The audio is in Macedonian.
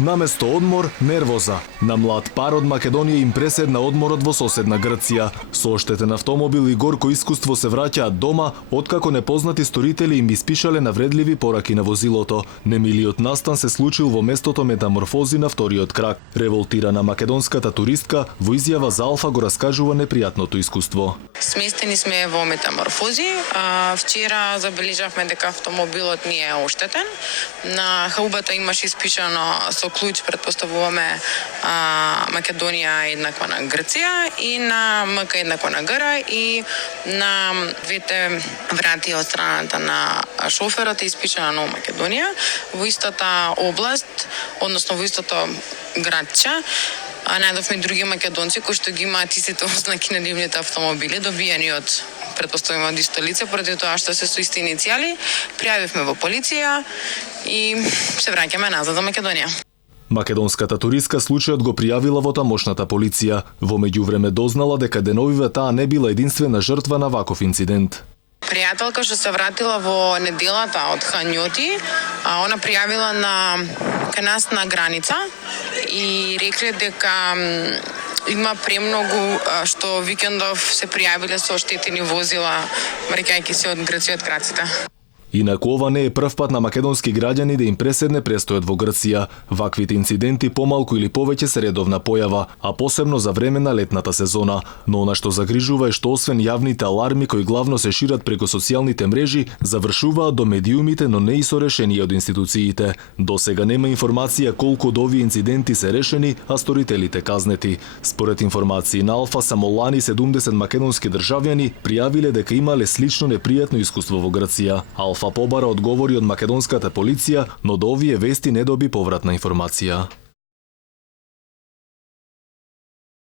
Наместо одмор, нервоза. На млад пар од Македонија им преседна одморот во соседна Грција. Со оштетен автомобил и горко искуство се враќаат дома, откако непознати сторители им испишале навредливи пораки на возилото. Немилиот настан се случил во местото Метаморфози на вториот крак. Револтирана македонската туристка во изјава за Алфа го раскажува непријатното искуство. Сместени сме во Метаморфози. Вчера забележавме дека автомобилот ни е оштетен. На хаубата имаше испишано со клуч, предпоставуваме Македонија еднаква на Грција и на МК еднаква на ГР и на двете врати од страната на шоферот е испишано на Македонија. Во истата област, односно во истото градче, најдовме други македонци кои што ги имаат истите ознаки на нивните автомобили, добиени од претпоставуваме од исто лице, поради тоа што се со исти иницијали, пријавивме во полиција и се враќаме назад за Македонија. Македонската туристка случајот го пријавила во тамошната полиција. Во меѓувреме дознала дека деновиве таа не била единствена жртва на ваков инцидент. Пријателка што се вратила во неделата од Ханјоти, она пријавила кај нас на граница и рекле дека има премногу што викендов се пријавиле со оштетени возила, враќајќи се од Грција од краците. Инаку ова не е прв пат на македонски граѓани да им преседне престојот во Грција. Ваквите инциденти помалку или повеќе се редовна појава, а посебно за време на летната сезона. Но она што загрижува е што освен јавните аларми кои главно се шират преку социјалните мрежи, завршуваат до медиумите, но не и со решение од институциите. До сега нема информација колку од овие инциденти се решени, а сторителите казнети. Според информации на Алфа, само лани 70 македонски државјани пријавиле дека имале слично непријатно искуство во Грција. Алфа побара одговори од македонската полиција, но до овие вести не доби повратна информација.